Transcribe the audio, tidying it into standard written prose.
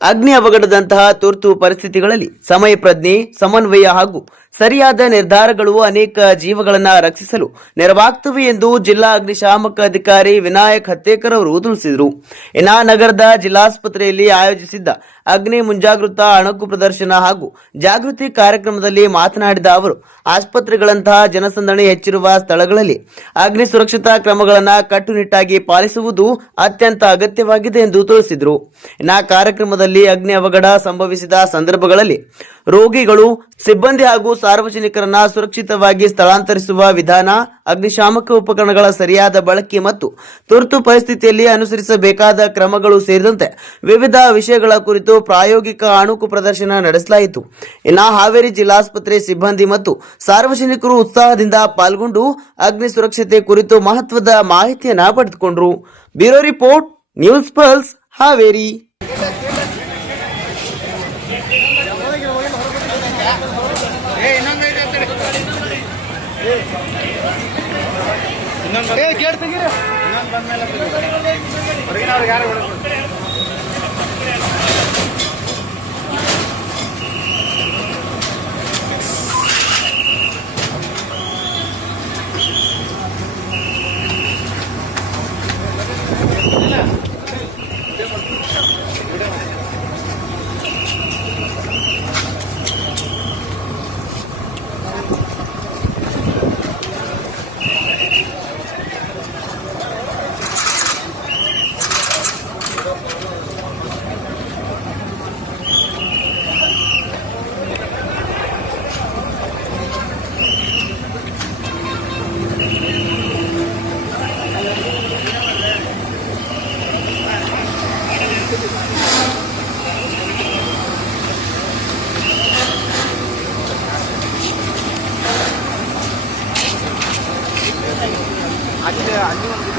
ಅಗ್ನಿ ಅವಘಡದಂತಹ ತುರ್ತು ಪರಿಸ್ಥಿತಿಗಳಲ್ಲಿ ಸಮಯ ಪ್ರಜ್ಞೆ, ಸಮನ್ವಯ ಹಾಗೂ ಸರಿಯಾದ ನಿರ್ಧಾರಗಳು ಅನೇಕ ಜೀವಗಳನ್ನು ರಕ್ಷಿಸಲು ನೆರವಾಗುತ್ತವೆ ಎಂದು ಜಿಲ್ಲಾ ಅಗ್ನಿಶಾಮಕ ಅಧಿಕಾರಿ ವಿನಾಯಕ್ ಹತ್ತೇಕರ್ ಅವರು ತಿಳಿಸಿದರು. ನಗರದ ಜಿಲ್ಲಾಸ್ಪತ್ರೆಯಲ್ಲಿ ಆಯೋಜಿಸಿದ್ದ ಅಗ್ನಿ ಮುಂಜಾಗೃತಾ ಅಣಕು ಪ್ರದರ್ಶನ ಹಾಗೂ ಜಾಗೃತಿ ಕಾರ್ಯಕ್ರಮದಲ್ಲಿ ಮಾತನಾಡಿದ ಅವರು, ಆಸ್ಪತ್ರೆಗಳಂತಹ ಜನಸಂದಣಿ ಹೆಚ್ಚಿರುವ ಸ್ಥಳಗಳಲ್ಲಿ ಅಗ್ನಿ ಸುರಕ್ಷತಾ ಕ್ರಮಗಳನ್ನು ಕಟ್ಟುನಿಟ್ಟಾಗಿ ಪಾಲಿಸುವುದು ಅತ್ಯಂತ ಅಗತ್ಯವಾಗಿದೆ ಎಂದು ತಿಳಿಸಿದರು. ಕಾರ್ಯಕ್ರಮದಲ್ಲಿ ಅಗ್ನಿ ಅವಘಡ ಸಂಭವಿಸಿದ ಸಂದರ್ಭಗಳಲ್ಲಿ ರೋಗಿಗಳು, ಸಿಬ್ಬಂದಿ ಹಾಗೂ ಸಾರ್ವಜನಿಕರನ್ನ ಸುರಕ್ಷಿತವಾಗಿ ಸ್ಥಳಾಂತರಿಸುವ ವಿಧಾನ, ಅಗ್ನಿಶಾಮಕ ಉಪಕರಣಗಳ ಸರಿಯಾದ ಬಳಕೆ ಮತ್ತು ತುರ್ತು ಪರಿಸ್ಥಿತಿಯಲ್ಲಿ ಅನುಸರಿಸಬೇಕಾದ ಕ್ರಮಗಳು ಸೇರಿದಂತೆ ವಿವಿಧ ವಿಷಯಗಳ ಕುರಿತು ಪ್ರಾಯೋಗಿಕ ಅಣುಕು ಪ್ರದರ್ಶನ ನಡೆಸಲಾಯಿತು. ಹಾವೇರಿ ಜಿಲ್ಲಾಸ್ಪತ್ರೆ ಸಿಬ್ಬಂದಿ ಮತ್ತು ಸಾರ್ವಜನಿಕರು ಉತ್ಸಾಹದಿಂದ ಪಾಲ್ಗೊಂಡು ಅಗ್ನಿ ಸುರಕ್ಷತೆ ಕುರಿತು ಮಹತ್ವದ ಮಾಹಿತಿಯನ್ನು ಪಡೆದುಕೊಂಡರು. Bureau report, news pulse, Haveri. Gate ತೆಗೀರಿ. ಇನ್ನೊಂದು ಬಂದ್ಮೇಲೆ ಹೊರಗಿನವ್ರಿಗೆ ಯಾರು ಅಲ್ಲಿ ಒಂದು